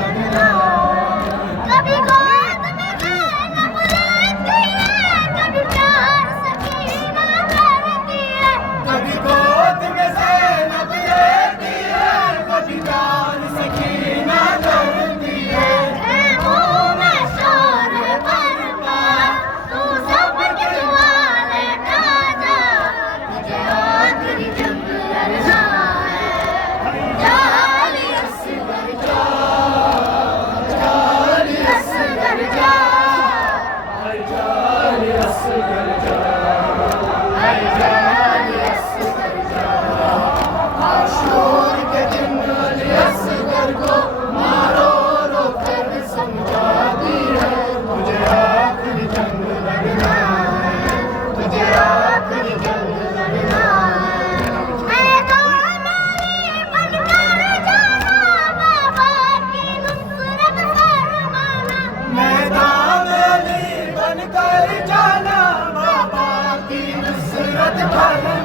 लड़ना कभी गोद में ज़ैनब लेती है कभी प्यार सकीना करती है कभी गोद में ज़ैनब लेती है कभी प्यार सकीना करती है मुँह में शोर बरपा तू सबकी दुआ लेटा जा तुझे आखिरी जंग लड़ना है जाली असगर जा जाली असगर जा जाली असगर जा जाली असगर जा आशूर के दिन अली असगर को मारो रो कर समझाती है तुझे आखिरी जंग लड़ना है तुझे आखिरी जंग लड़ना है मैदान अली बनकर जाना बाबा की नुसरत फरमाना मैदान अली बनकर जाना बाबा की नुसरत फरमाना